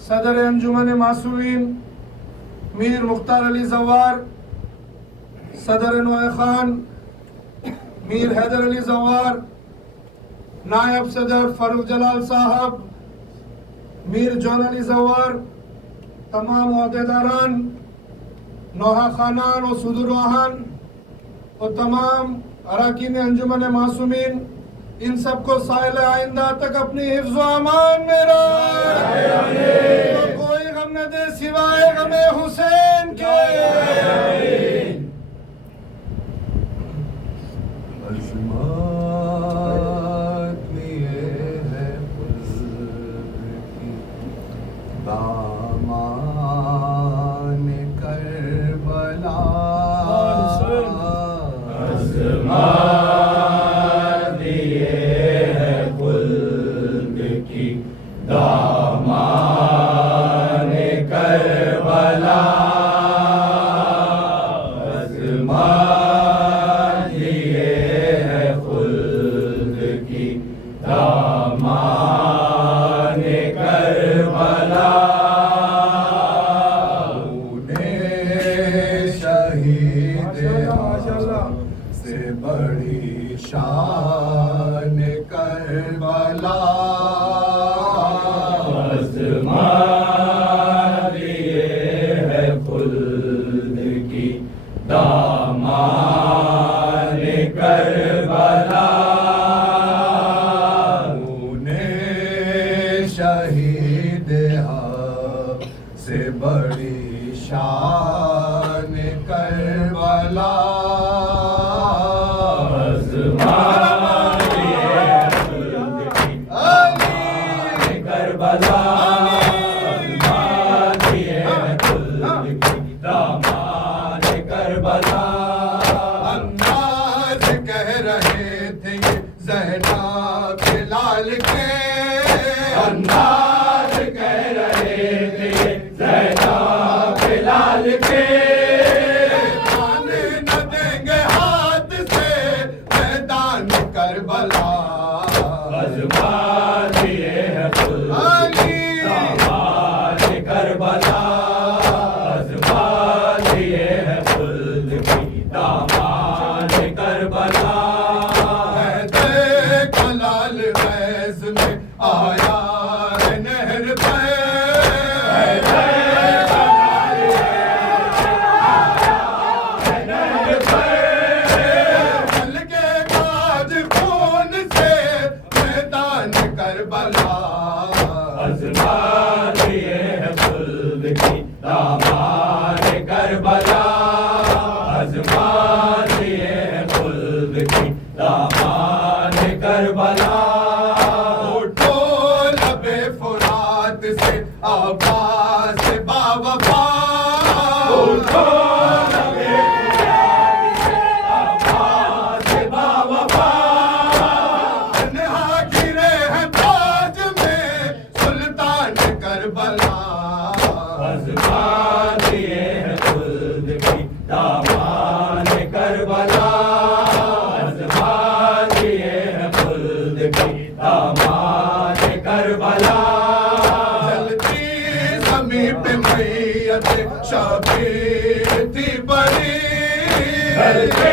सदर अंजुमन मासूमीन मीर मुख्तार अली जवार, सदर नोए खान मीर हैदर अली जवार, नायब सदर फारूक जलाल साहब, मीर जॉन अली जवार, तमाम ओहदेदारान, नोहा खानान और सुदूर रोहान और तमाम अराकीन अंजुमन मासूमीन, इन सबको साहिल आइंदा तक अपनी हिफ्ज़ व अमान में रखे। तो कोई गम न दे सिवाय गमे हुसैन के। अज़्मत में ये है दामान करबला, अज़्मत ये है कुल्ब की दामान करबला, अज़्मत ये है कुल्ब की दामान करबला। शहीद से बड़ी शान करबला, अज़्मत ये है खुल्द की दामान करबला। उन्हें शहीद से बड़ी शान करबला, अज़्मत ये खुल्द की दामान करबला, अज़्मत ये खुल्द की दामान करबला। अंदाज़ कह रहे थे ये ज़ैनब लाल के, अंदाज़ कह रहे थे ये ज़ैनब लाल के, आने न देंगे हाथ से मैदान करबला, अज़्मत ये है खुल्द की दामान करबला, अज़्मत ये है खुल्द की दामान करबला। कलाल फैज़ में आया है नहर पे, अज़्मत ये है खुल्द की दामान करबला, अज़्मत ये है खुल्द की दामान करबला। उठो लबे फुरात से आवाज़ बावफा, उठो लबे फुरात से आवाज़ बावफा, तन्हा गिरे हैं बाज में सुल्तान करबला, अज़्मत ये है खुल्द की दामान करबला, अज़्मत ये है खुल्द की दामान करबला। जलती ज़मीं पे मैयत शबीर थी बड़ी, जलती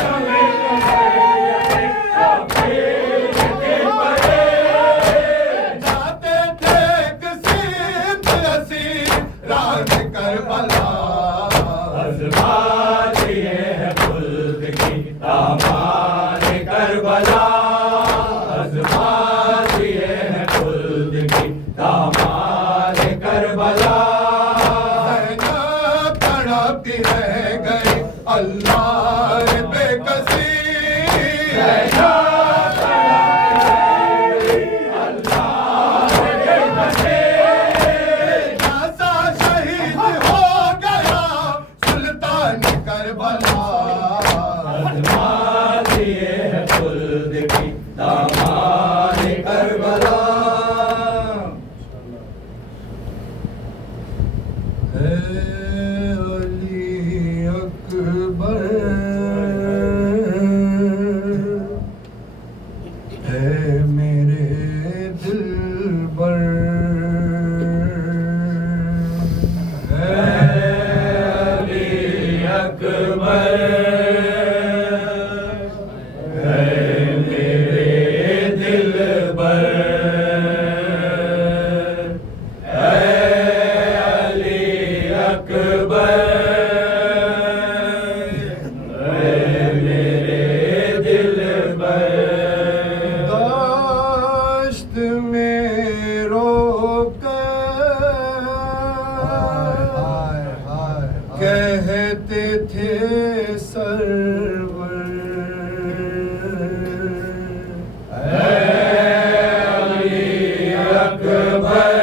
ज़मीं पे मैयत शबीर थी बड़ी, जाते थे किसीम असीर राज करबला, अज़्मत ये है खुल्द की दामान करबला, अज़्मत ये है खुल्द की दामान करबला। ज़ैनब तड़पती रह गई अल्लाह बेकसी, ज़ैनब तड़पती रह गई अल्लाह बेकसी, नासा शहीद हो गया सुल्तान करबला, अज़्मत ये है खुल्द की दामान करबला। है अली अकबर, है मेरे दिलबर, कहते थे सरवर अली अकबर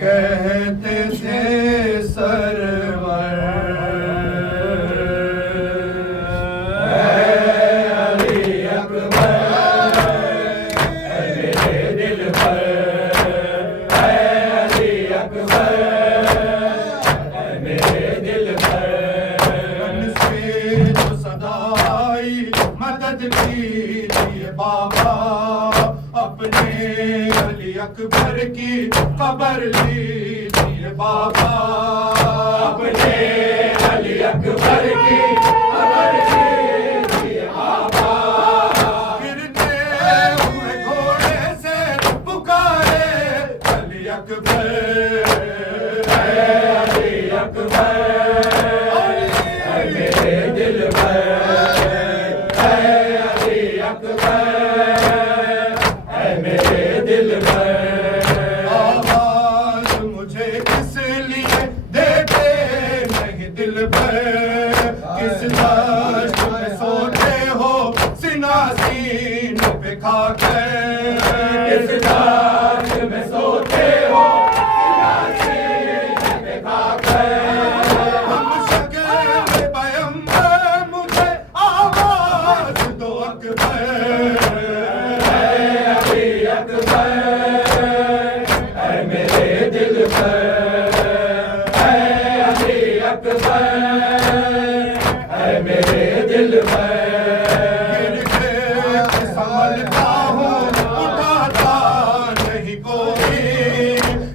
कहते थे सरवर अली अकबर मेरे दिल पर अली अकबर मेरे दिल पर से जो सदाई मदद कीजिए बाबा अपने अली अकबर की खबर लीजिए बाबा अपने अली अकबर की खबर लीजिए बाबा गिरते हुए घोड़े से पुकारे अली अकबर अली अकबर मेरे दिल पर अली अकबर मेरे दिल पर आवाज मुझे किस लिए देते नहीं दिल पर किस दश्त में सोते हो सीना सीन पे खाकर किस दाग में सोते हो सीने पे खाकर हम शक्ल पैगंबर मुझे आवाज दो अकबर अली अकबर मेरे दिल पर अली अकबर मेरे दिल पर संभलता हूँ उठाता नहीं कोई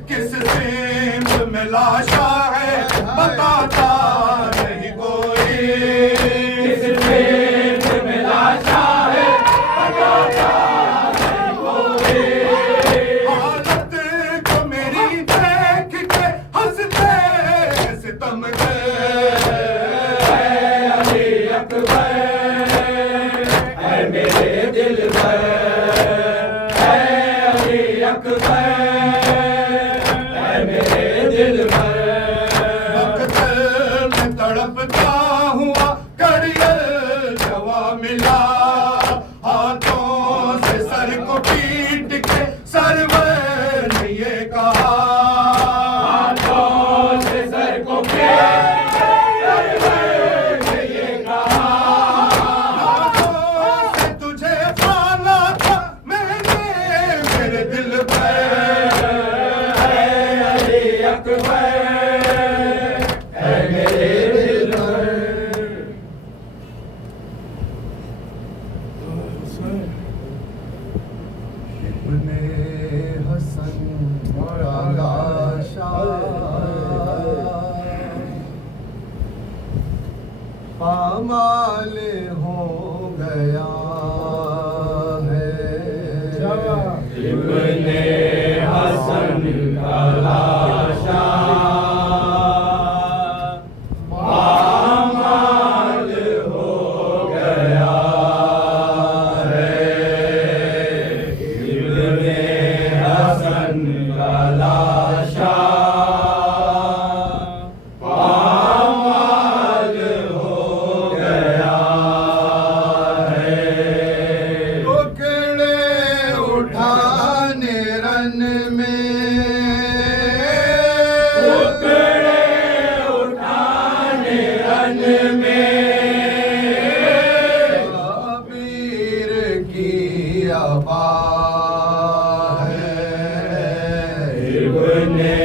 किस सिमत में लाशा है बताता नहीं कोई किस प्रेम में लाशा है बताता नहीं कोई हालत को मेरी देख के हंसते सितम अली अकबर मेरे दिल पर अली अकबर मेरे दिल पर मकतल में तड़पता हुआ कड़ियल जवा मिला हाथों से सर को पीट के सरवर ने ये कहा हाथों से सर को सरवर ने ये कहा हाथों से तुझे पाना था मैंने मेरे दिल पर अली अकबर मेरे दिल पर इब्ने हसन लाशा पामाल हो गया है इब्ने हसन का लाशा पामाल हो गया है इब्ने हसन का लाशा पामाल हो गया है टुकड़े उठाने रन में टुकड़े उठाने रन में वीर की अबा है इब्ने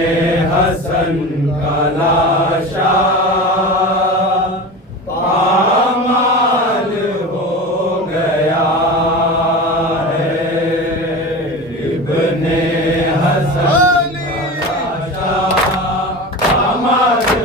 हसन का लाशा पामाल हो गया है इब्ने हसन का लाशा पामाल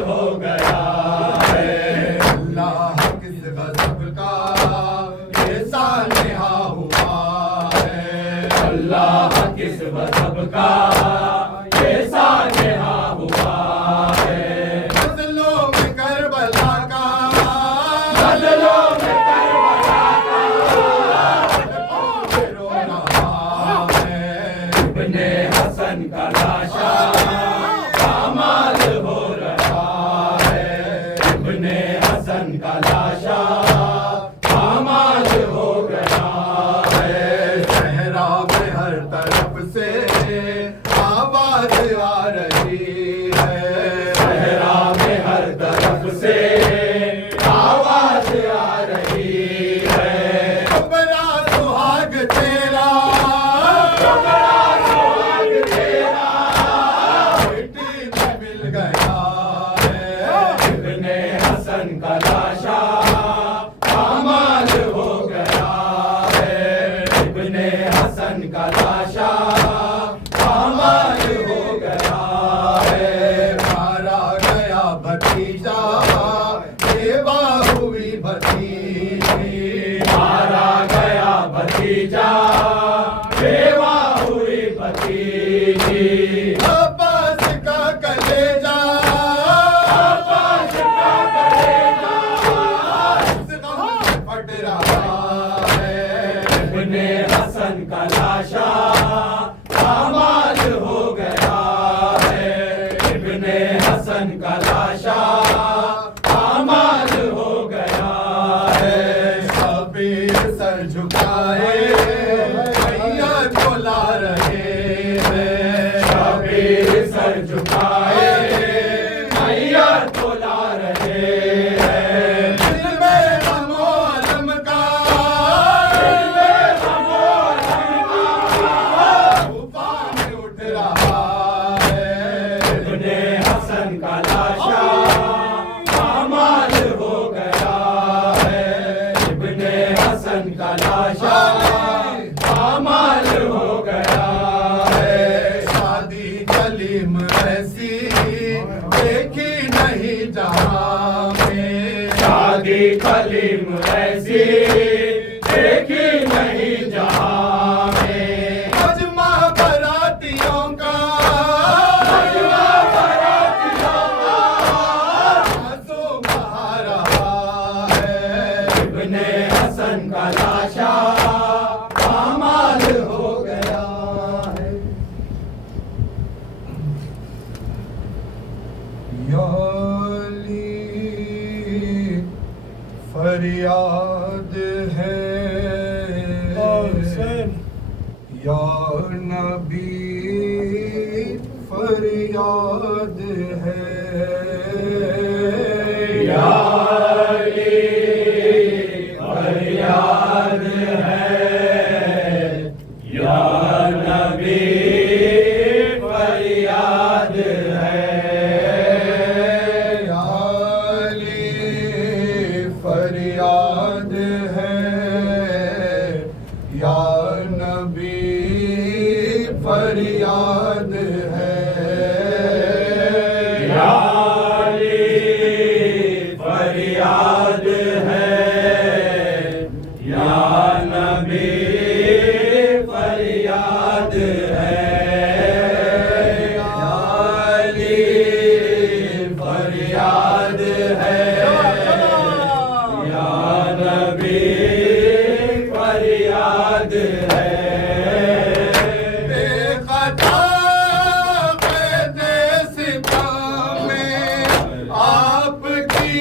हसन का लाशा पामाल हो गया है। इब्ने हसन का लाशा पामाल हो गया है। मारा गया भतीजा बेवा हुई भतीजी। मारा गया भतीजा बेवा हुई भतीजी। अब्बास का कलेजा फट रहा है। इब्ने हसन का लाशा पामाल हो गया है। इब्ने हसन का लाशा पामाल हो गया है। शबीर सर झुकाए भैया को ला रहे हैं। शबीर सर झुकाए भैया को ला रहे हैं। दिल में गमो अलम का तूफान उठ रहा है। इब्ने हसन का लाशा पामाल हो गया है। इब्ने हसन का लाशा पामाल हो गया है। शादी कलीम ऐसी देखी नहीं जहां में। शादी कलीम ऐसी देखी नहीं जहां में। मजमा बरातियों का आंसू बहा रहा है। इब्ने हसन का लाशा पामाल हो गया है। या अली फरियाद है या नबी फरियाद है। या अली फरियाद है। या नबी फरियाद है। या अली फरियाद है या नबी फरियाद है। या अली फरियाद है। या नबी फरियाद है। या अली फरियाद है। या नबी फरियाद है। बेखता सितम में आपकी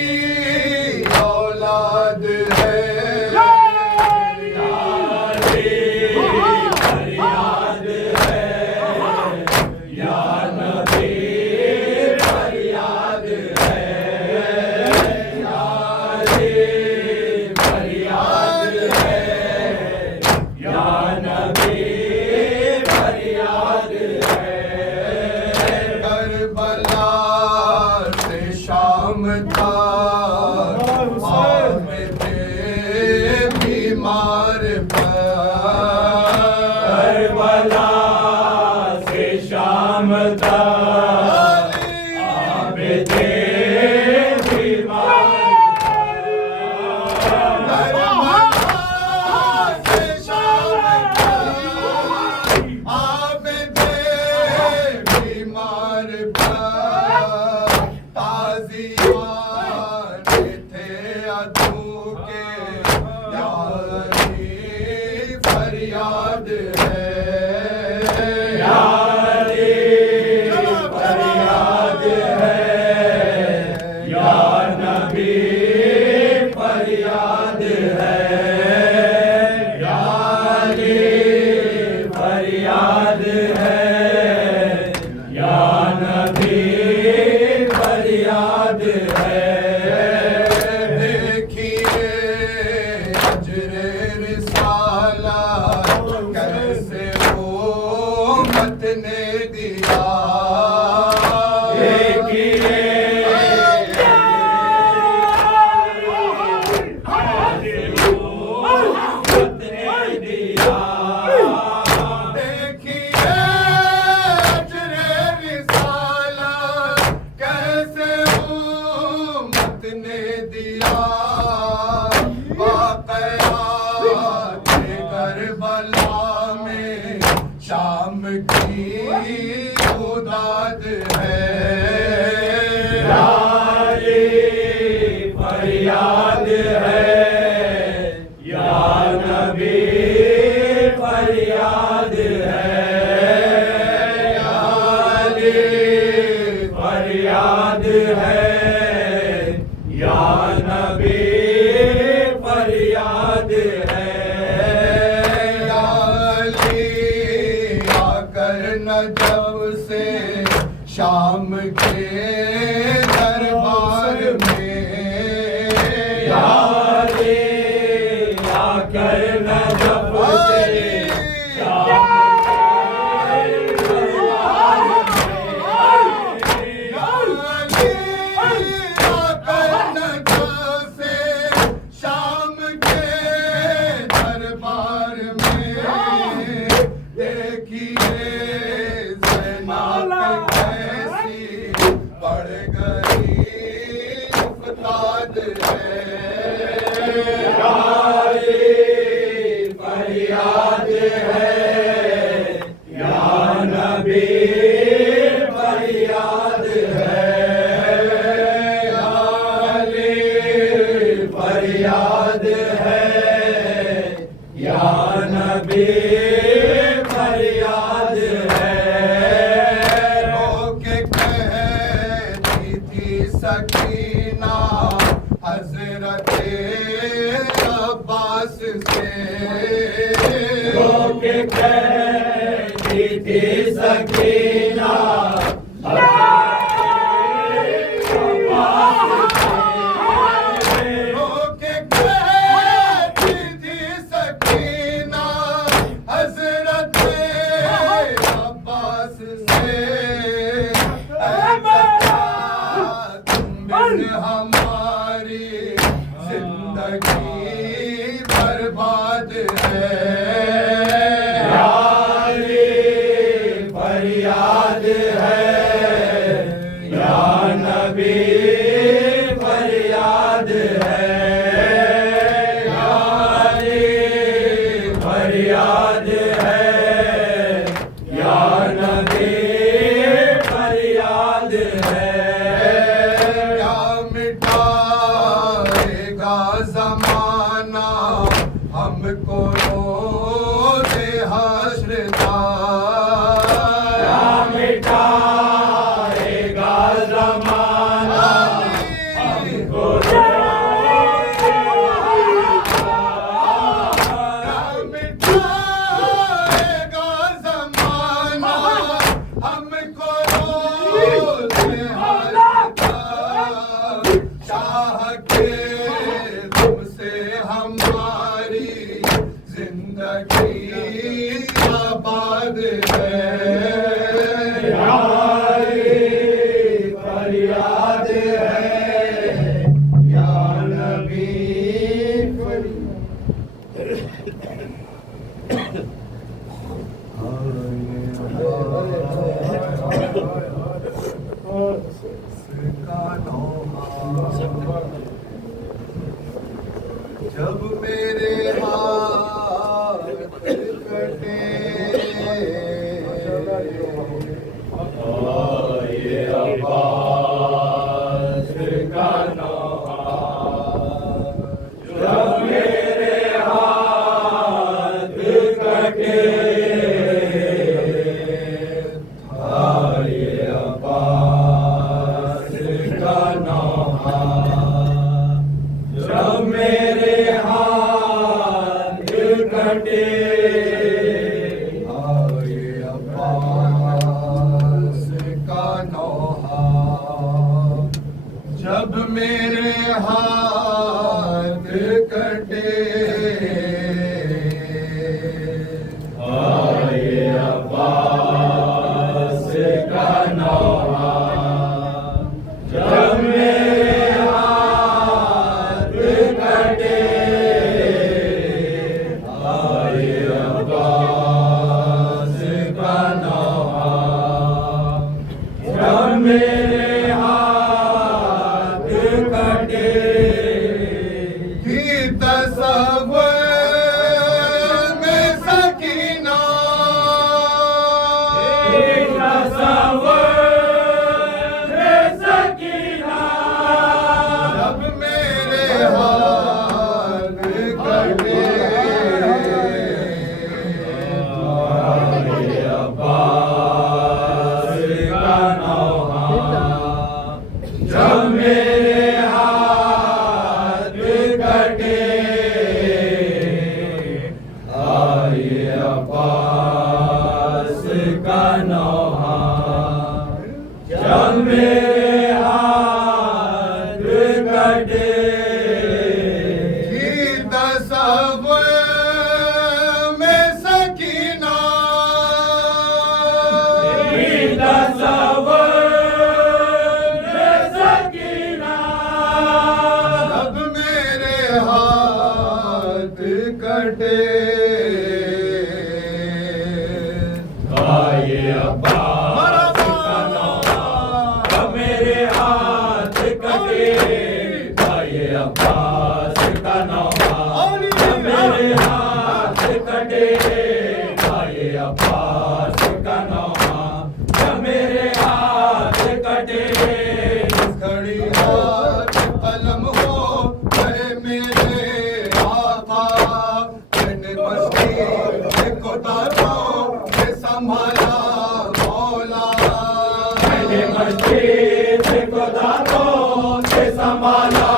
औलाद है। फरियाद है। या नबी फरियाद है। या फरियाद है। या नबी फरियाद है। करबला से शाम था बीमार करबला से शाम तक आबिदे बीमार। फरियाद है। या अली फरियाद है। या नबी फरियाद है। या अली फरियाद है। या नबी फरियाद है। देखिए अजरे रिसाला कैसे उम्मत ने दिया। देखिए फरियाद है, यारी फरियाद है, या नबी फरियाद है, यारी फरियाद है, या नबी फरियाद है। रोके कहती थी सकीना हजरत अब्बास से, रोके कहती थी सकीना रोके कहती थी सकीना हजरत अब्बास से, ऐ सखा तुम बिन हमारी जिंदगी बर्बाद है, यारी फरियाद है, या नबी फरियाद है, यारी फरियाद है, या नबी फरियाद है। क्या मिटाएगा जमाना हमको रोज़े हश्र का, क्या मिटाएगा ज़माना हमको क्या मिटाएगा ज़माना हमको रोज़े हश्र का, चाह के तुमसे हमारी जिंदगी आबाद है, यारी फरियाद है, या नबी जब मेरे हाथ कटे ये अब्बास का नौहा, जब मेरे हाथ कटे, ये अब्बास का नौहा, जब मेरे हाथ कटे, ये अब्बास का नौहा, जब मेरे हाथ कटे, ये अब्बास का नौहा, जब मेरे हाथ कटे, ये अब्बास का नौहा, जब मेरे हाथ कटे, की तसव्वुर में सकीना, जब मेरे हाथ कटे, जब मेरे हाथ अब्बास का नौहा जब मेरे हाथ कटे भाई अब्बास का नौहा जब मेरे हाथ कटे घड़ी हाथ कलम हो गए मेरे आका मैंने बस्ती को दारों से संभाला मौला मैंने मस्जिद को दारों से संभाला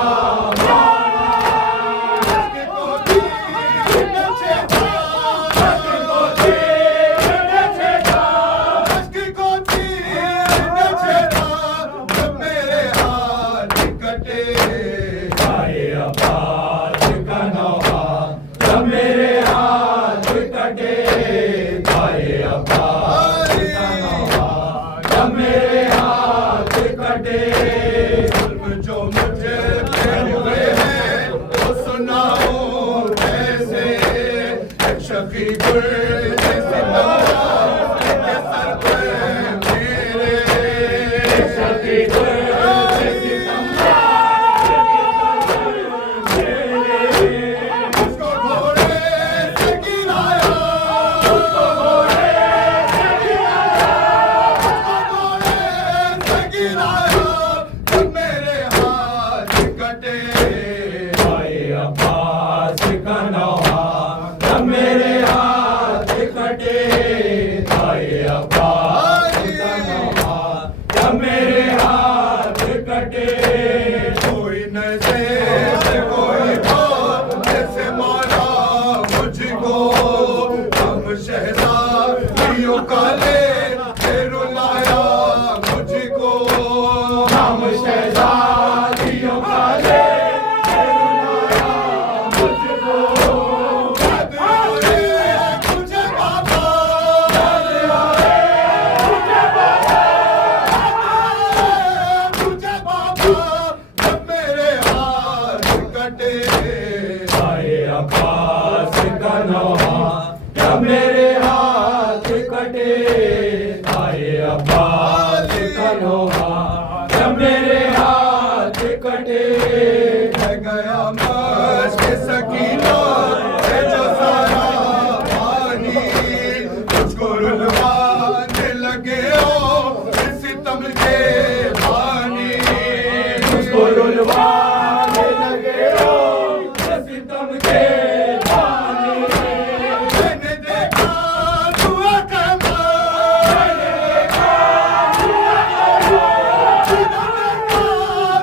जो मुझे हुए हैं वो सुनाओ कैसे शफी गुल जैसे के सर पे मेरे शफी गुल जैसी उसको घोड़े से गिराया उसको घोड़े से गिराया मेरे हाथ कटे भाई अब्बास का नौहा जब मेरे हाथ कटे भाई अब्बास का नौहा जब मेरे हाथ कटे कोई नजर कोई बात ऐसे मारा मुझको हम शहजादियों का ले रुलाया मुझको हम शहजादियों का ले रुलाया मुझको मुझे बाबा मुझे बाबा जब मेरे हाथ कटे भाई अब्बास का नौहा जब मेरे हाथ कटे भाई अब्बास का नौहा जब मेरे हाथ कटे गया मश्क सकीना है जो सारा पानी तुझको रुलवाने लगे हो इस सितम के पानी उसको रुलवाने लगे हो सितम के पानी मैंने देखा दुआ करना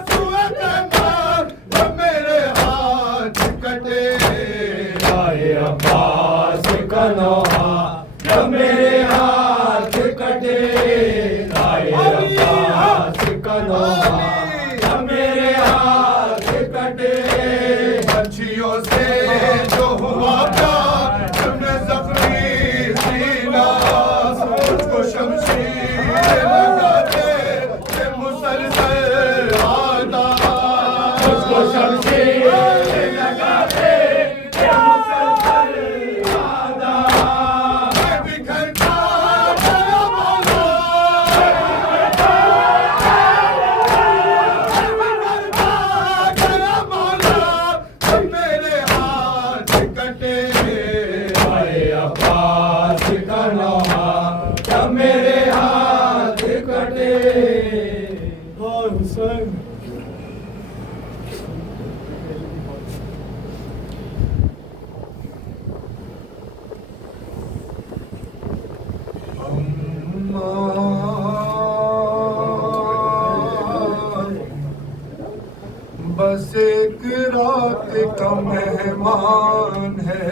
दुआ करना जब मेरे हाथ कटे भाई अब्बास का नौहा जब मेरे हाथ कटे भाई अब्बास का नौहा जब मेरे हाथ कटे बच्चियों से जो हुआ प्यार तुमने जख्मी सीना उसको शमशीर लगाते थे मुसलसल आदा उसको शमशीर लगाते थे मुसलसल आदा मैं बिखरता गया मौला बिखरता गया मौला जब मेरे हाथ कटे भाई अब्बास का नौहा जब मेरे हाथ कटे हुसैन बस एक रात का मेहमान है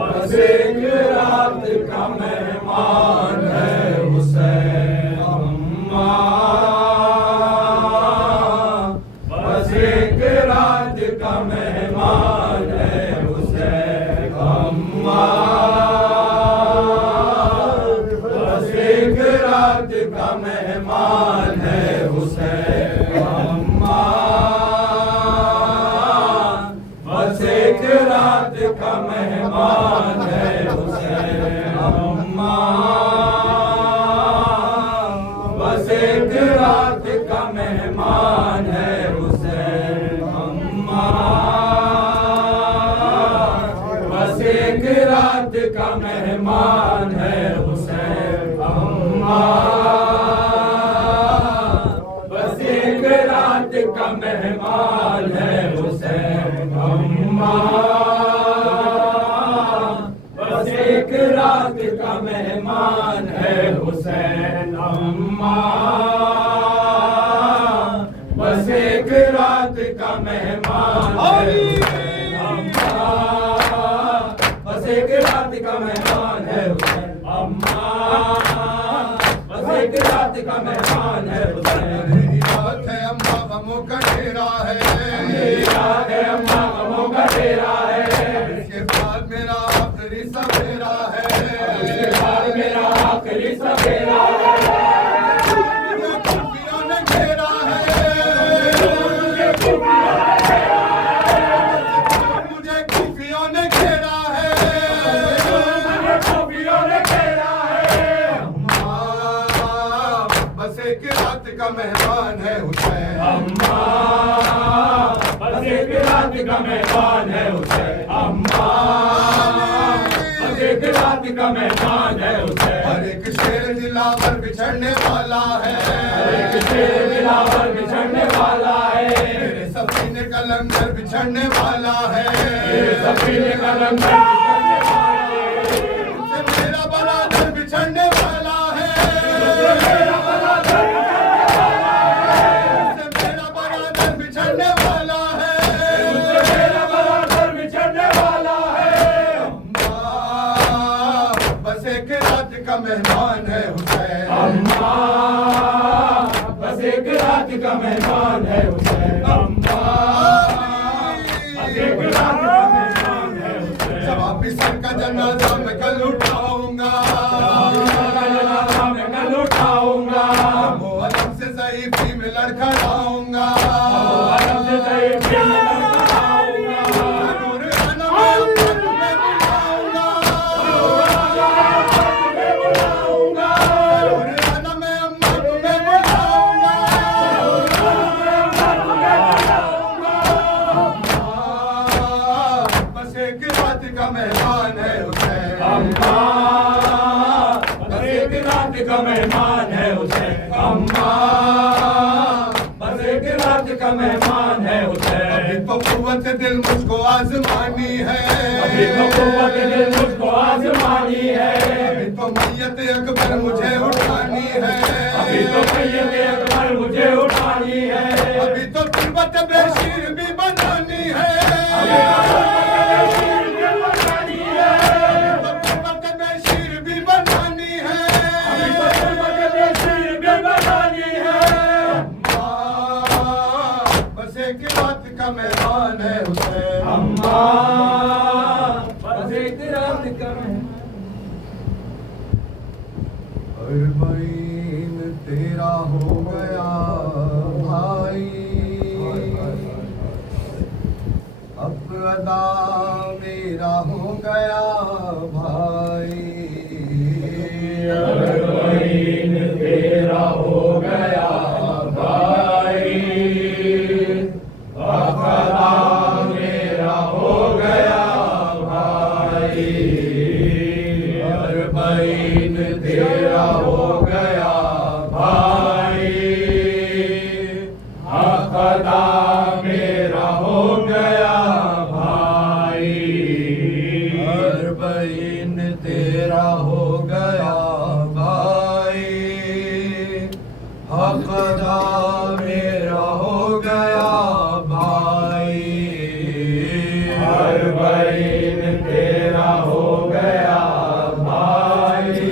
बस एक रात का मेहमान है हुसैन अम्मा बस एक रात का मेहमान है हुसैन अम्मा बस एक रात का मेहमान है हुसैन अम्मा बस एक रात का मेहमान है हुसैन अम्मा का मेहमान है हुसैन अम्मा, बस एक रात का मेहमान है हुसैन अम्मा, बस एक रात का मेहमान है हुसैन अम्मा, बस एक रात का मेहमान है अम्मा, बस एक रात का मेहमान है हुसैन अम्मा, बस एक रात का मेहमान है हुसैन। मेरी रात है अम्मा गमों का डेरा है, मेरी रात है अम्मा गमों का डेरा है, इसके बाद मेरा आखिरी सवेरा है, इसके बाद मेरा आखिरी सवेरा है। मुझे खुफिया ने घेरा है, मुझे खुफिया ने घेरा है, खुफियों ने घेरा है अम्मा बस एक रात का मेहमान है हुसैन अम्मा, बस एक रात का मेहमान है हुसैन अम्मा, बस एक रात का मेहमान है हुसैन। हर एक शेर दिलावर बिछड़ने वाला है, एक शेर दिलावर बिछड़ने वाला है, मेरे सफीने का लंगर बिछड़ने वाला है, मेरे सफीने का लंगर बिछड़ने वाला है, मुझसे मेरा बरादर बिछड़ने वाला है, मेरा बरादर मुझसे मेरा बरादर बिछड़ने वाला है, मेरा बरादर बिछड़ने वाला है अम्मा बस एक रात का मेहमान है हुसैन अम्मा, बस एक रात का मेहमान है हुसैन अम्मा, बस एक रात का मेहमान है हुसैन। जब आप सर का जनाजा मैं कल उठाऊंगा, मैं कल उठाऊंगा, वो अलम से ज़ईफ़ी में लड़खड़ाऊंगा, आलम से सही फिर मैं लड़खड़ाऊंगा, नूर अना मैं अपना तुम्हें बुलाऊंगा, मैं बुलाऊंगा, नूर अना मैं अम्मा तुम्हें बुलाऊंगा, बस एक रात का मेहमान है हुसैन अम्मा, बस एक रात का मेहमान है हुसैन अम्मा, बस एक रात का मेहमान है हुसैन। अभी तो कुव्वत दिल मुझको आजमानी है, अभी तो कुव्वत दिल मुझको आजमानी है, अभी तो मैयत अकबर मुझे उठानी है, अभी तो मैयत अकबर मुझे उठानी है, अभी तो तुरबत बेशीर भी बनानी है, शीर भी बनानी है, तो तुरबत बेशीर भी बनानी है, अभी तो तुरबत शीर भी बनानी है अम्मा बस एक रात का मेहमान है हुसैन अम्मा, बस एक रात का मेहमान। अरबईन तेरा हो गया भाई, अब अदा मेरा हो गया भाई, अरबईन तेरा हो गया भाई, अक़दा मेरा हो गया भाई, अरबईन तेरा हो गया भाई, अक़दा मेरा हो गया भाई, अरबईन तेरा हो गया भाई, हक़दा मेरा हो गया भाई, अरबईन तेरा हो गया भाई,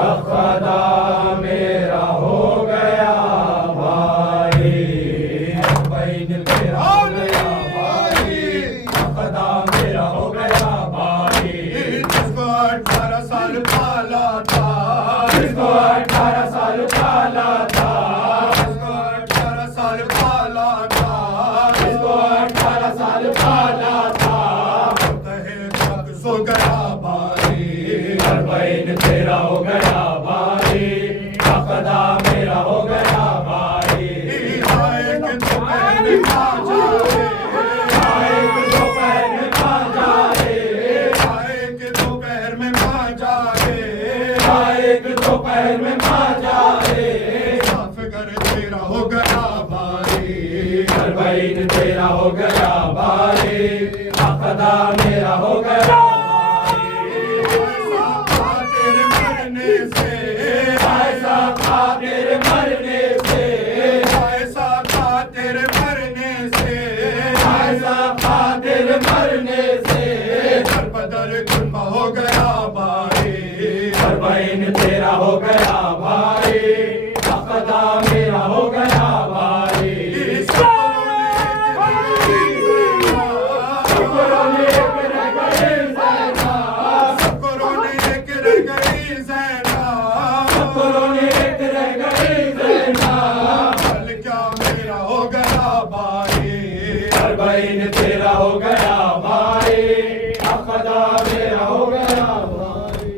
अक़दा मेरा हो गया भाई, अरबईन तेरा हो गया भाई, अक़दा मेरा हो गया भाई, जिसको 18 साल पाला था, जिसको 18 साल पाला था, जिसको 18 साल पाला था, जिसको 18 साल पाला था, तहे तक सो गया भाई, अरबईन तेरा हो गया भाई, अक़दा मेरा हो गया भाई, आए कि तो पहले आ जाए, आए कि तो पहले आ जाए, आए कि दोपहर में माँ जाए साफ कर तेरा हो गया भारी हर बहन तेरा हो गया भारी अकदा मेरा हो गया तेरे मरने से ऐसा था तेरे मरने से ऐसा था तेरे मरने से ऐसा था तेरे मरने से दर बदर गुम हो गया भाई हर बहन तेरा हो गया भाई अकदा मेरा हो गया भाई बहन तेरा हो गया भाई अकदा मेरा हो गया भाई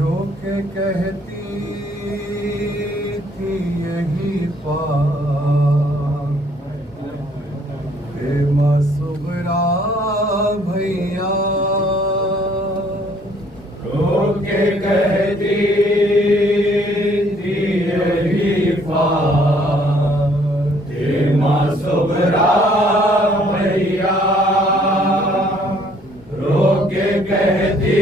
रोके कहती थी यही बात सुगरा भैया रोके कहती थी यही बात माँ सुगरा भैया रोके कहती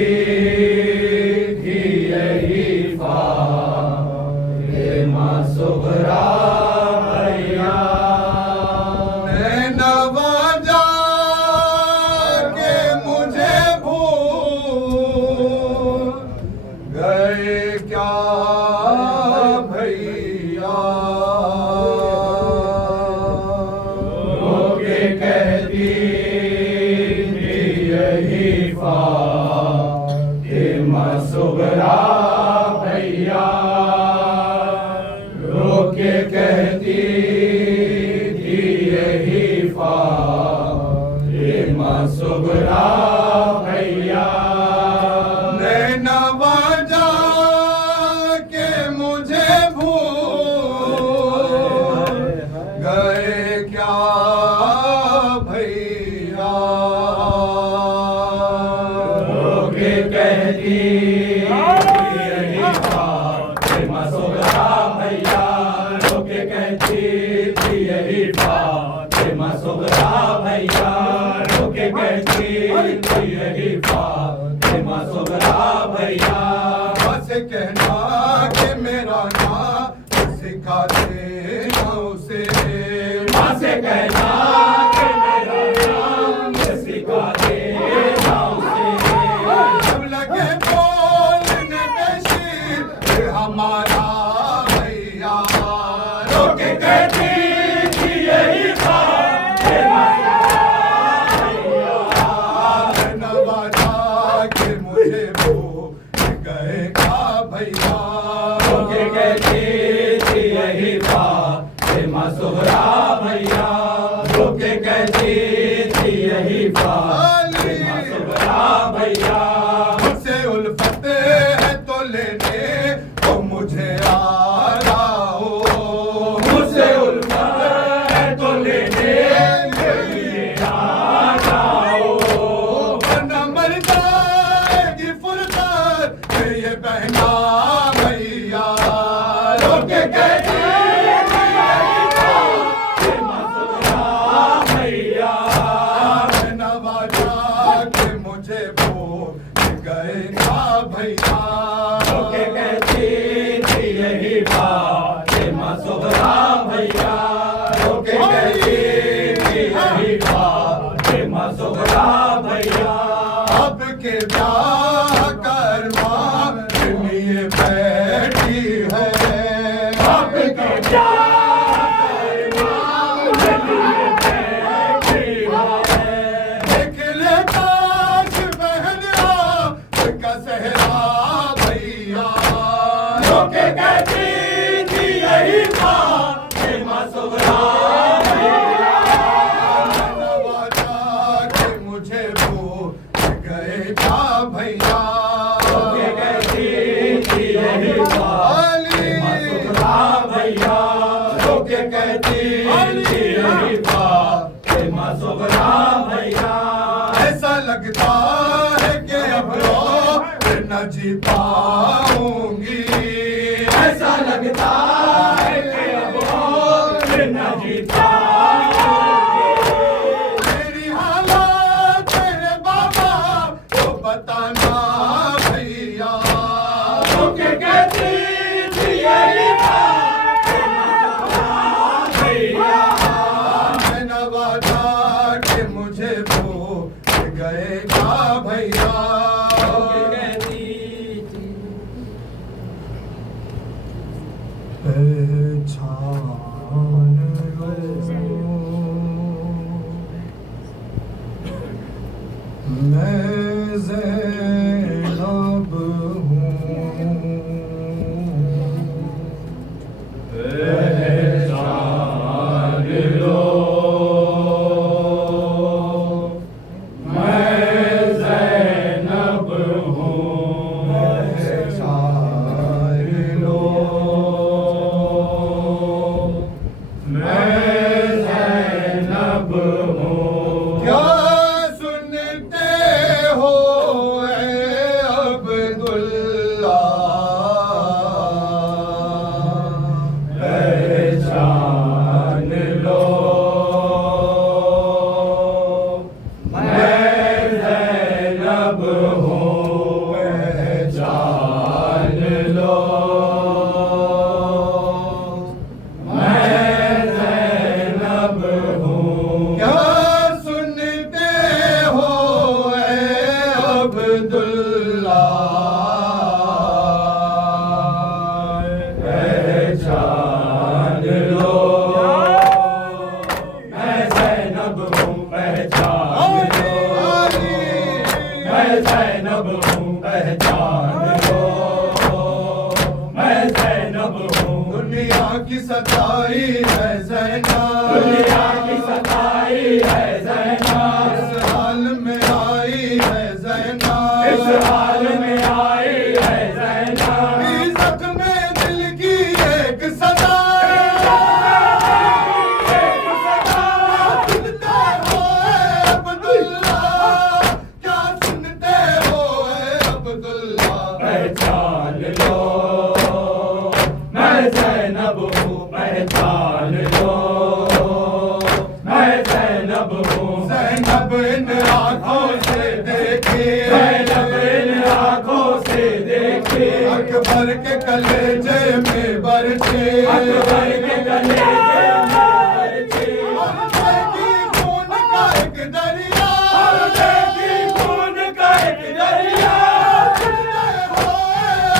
थी यही बात माँ सुगरा भैया नवाजा के मुझे भूल गए क्या भैया रोके कहती थी यही बात माँ सुगरा भैया रोके कहती थी यही बात माँ सुगरा भैया नवाजा के मुझे भूल गए क्या भैया रोके कहती यही बात माँ सुगरा भैया रोके कहती थी यही बात माँ सुगरा भैया रोके कहती थी यही बात माँ सुगरा भैया बस कहना कि मेरा नाम सिखाते उसे माँ से कहना कि मेरा नाम सिखा देना उसे जब लगे बोलने पे शीर हमारा भैया रोके कहती थी यही बात माँ नवाजा के मुझे भूल गए क्या भैया रोके कहती थी यही बात माँ सुगरा भैया रोके कहती थी यही बात माँ सुगरा भैया मुझसे उल्फत है तो लेने तो मुझे आ जाओ मुझसे उल्फत है तो लेने के लिए आ जाओ वरना मर जाएगी फुर्सत ये बहना भैया रोके कहती थी यही बात माँ सुगरा भैया नवाजा के मुझे भूल गए क्या भैया रोके कहती थी यही बात माँ सुगरा भैया रोके कहती थी यही बात माँ सुगरा भैया अब के ब्याह करवा लिए बैठी है अब के देख ले काश बहना का सहरा भैया रोके कहती थी यही बात माँ सुगरा नवाजा के मुझे भूल गए क्या भैया रोके कहती थी यही बात माँ सुगरा भैया रोके कहती थी यही बात अम्मा सुगरा भैया। ऐसा लगता है कि अब फिर न जी पाऊंगी, ऐसा लगता है कि अब फिर न जी पाऊंगी। मेरी हालत तेरे बाबा को बताना भैया, क्योंकि कहती थी यही बात भैया। मैंने वादा कि मुझे भूल गएगा भैया। पहचान लो मैं ज़ैनब हूँ, पहचान लो मैं ज़ैनब हूँ। पहचान लो मैं ज़ैनब हूँ। क्या सुनते हो ए अब्दुल्ला, पहचान लो मैं ज़ैनब हूँ। पहचान लो मैं ज़ैनब हूँ। क्या सुनते हो ए अब्दुल्ला, पहचान लो मैं ज़ैनब हूँ। पहचान लो मैं ज़ैनब हूँ। पहचान लो मैं ज़ैनब हूँ। दुनिया की सताई है ज़ैनब, दुनिया की सताई है ज़ैनब। इस हाल में आई है ज़ैनब, इस हाल में आई है ज़ैनब। इज़्ज़त में दिल की एक सदा, क्या सुनते हो ए अब्दुल्ला, पहचान लो मैं ज़ैनब हूँ। पहचान लो मैं ज़ैनब हूँ। ज़ैनब इन आँखों से देखी, ज़ैनब इन आँखों से देखी। अकबर के कलेजे में बरछी, अकबर के कलेजे में बरछी। देखी खून का एक दरिया, देखी खून का एक दरिया।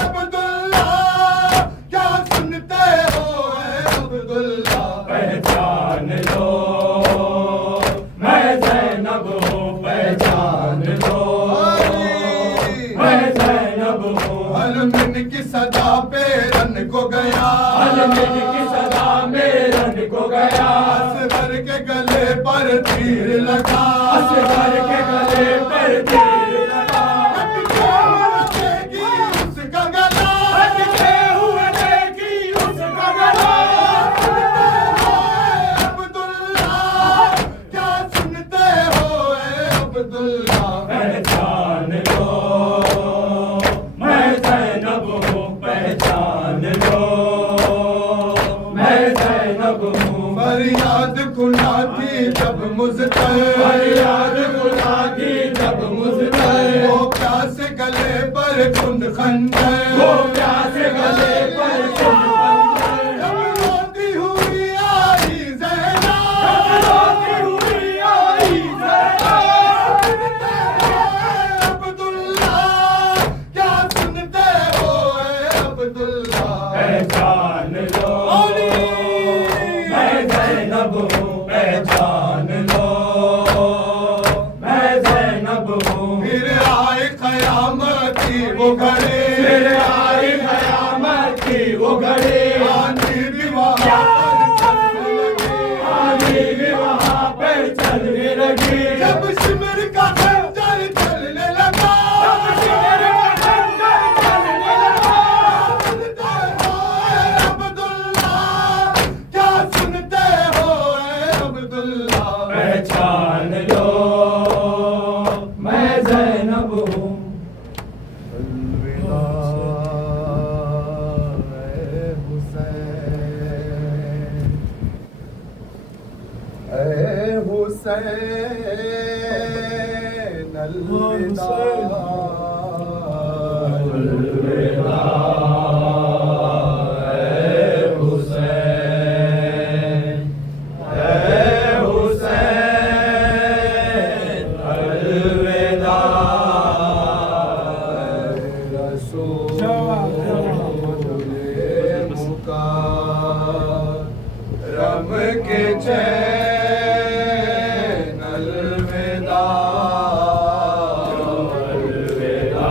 अब्दुल्ला क्या सुनते हो ए अब्दुल्ला, पहचान लो मैं ज़ैनब हूँ। पहचान लो मैं ज़ैनब हूँ। अलमिन की सदा पे रन को गया, अलमिन की सदा में रन को गया। असगर के गले पर तीर लगा, असगर के गले पर तीर लगा। देगी उसका गला, अटके हुए देखी उसका गला। अब्दुल्ला क्या सुनते हो ए अब्दुल्ला, पहचान लो मैं ज़ैनब हूँ। पहचान लो मैं ज़ैनब हूँ। फरियाद खुला थी जब मुझतर, फरियाद खुदा की जब मुझतर। वो प्यासे गले पर खुद खंजर, वो प्यासे गले पर खुद खंजर। जब रोती हुई आई ज़ैनब, जब रोती हुई आई ज़ैनब। अब्दुल्ला क्या सुनते हो ए अब्दुल्ला, पहचान लो मैं ज़ैनब हूँ। पहचान लो मैं ज़ैनब हूँ। फिर आए कयामत की वो घड़ी, फिर आई कयामत हुसैन अलविदा अलविदा के चैन अलविदा अलविदा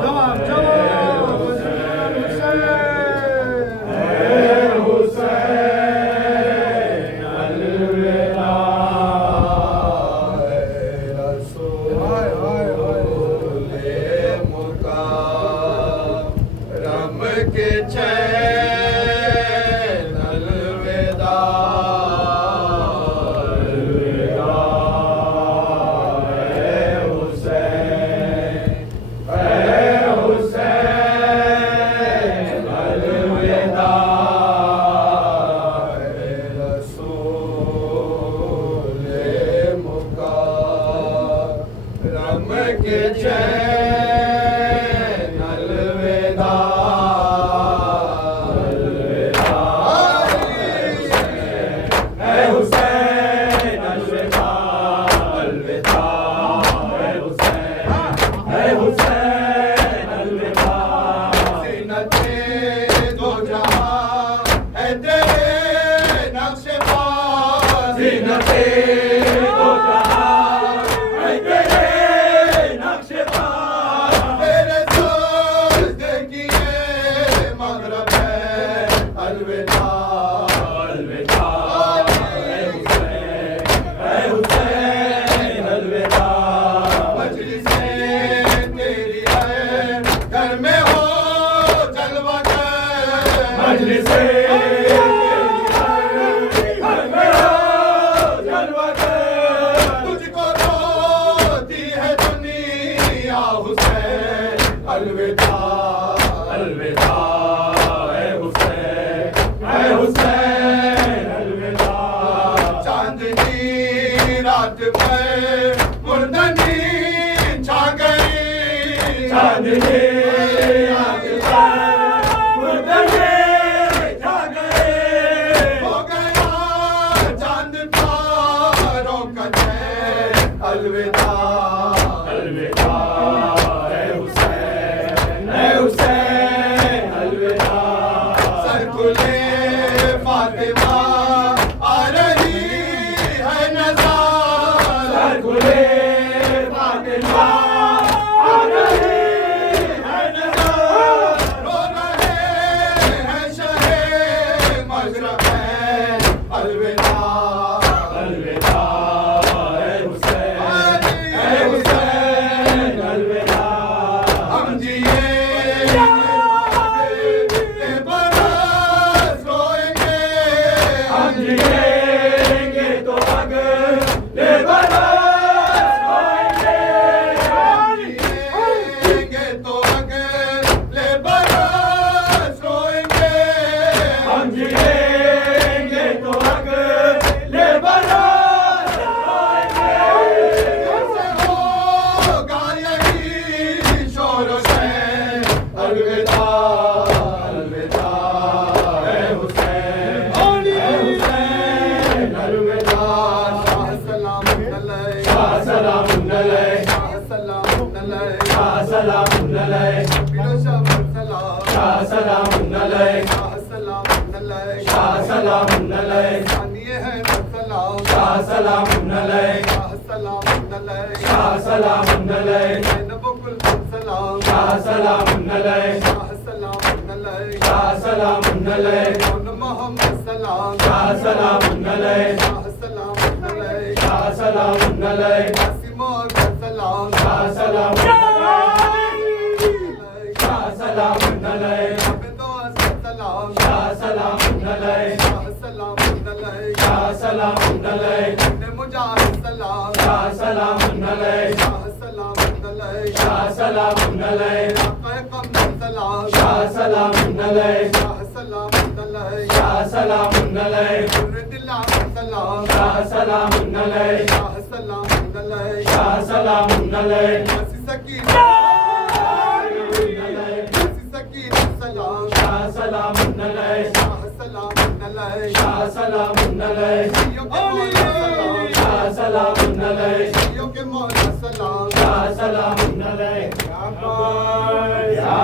जवाब जवाब हुसैन अलविदा रसूल मुकर्रम के चैन अलविदा के चैन अलविदा अलविदा है हुसैन अलविदा अलविदा है हुसैन अलविदा ज़ीनते दो जहां है तेरे नक्शे पास ज़ीनते दो जहां तुझको रोती है दुनिया हुसैन अलविदा अलविदा है हुसैन अलविदा चांदनी रात पर मुर्दनी छा गई चांदनी रात पर मुर्दनी छा गई हो गया चांद तारों का चैन अलविदा अलविदा है हुसैन अलविदा सरकुले फातिमा आ रही है नज़ार सरकुले फातिमा आ रही है नज़ार रो रहे हैं शहे मशरक़ैन अलविदा अलविदा है हुसैन अलविदा हम जिए बरस रोएंगे हम जिएंगे तो अगले बरस रोएंगे हम जिएंगे तो अगले बरस रोएंगे हम जिएंगे तो अगले बरस रोएंगे कैसे होगा यही शोर शैन अलविदा अलविदा है हुसैन अलविदा शाह सलाम अलैह शाह सलाम अलैह शाह सलाम अलैह शाह सलाम अलैह बिलो शाह सलाम अलैह शाह सलाम अलैह शाह सलाम अलैह सानिए है सलाम शाह सलाम अलैह शाह सलाम अलैह शाह सलाम अलैह नबकुल सलाम शाह सलाम अलैह शाह सलाम अलैह शाह सलाम अलैह मोहम्मद सलाम शाह सलाम अलैह शाह सलाम अलैह शाह सलाम अलैह कासिम सलाम शाह सलाम शाह सलाम अलैह सलाम शाह सलाम अलैह शाह सलाम अलैह शाह सलाम अलैह मुजाहिद सलाम शाह सलाम अलैह शाह सलाम अलैह शाह सलाम अलैह सलाम शाह सलाम अलैह शाह सलाम अलैह शाह सलाम अलैह दिल सलाम शाह सलामुन अलैह शाह सलामुन अलैह शाह सलामुन अलैह मसी सकीन सलाम शाह सलामुन अलैह शाह सलामुन अलैह शाह सलामुन अलैह शाह सलामुन अलैह के मौला सलाम शाह सलामुन अलैह या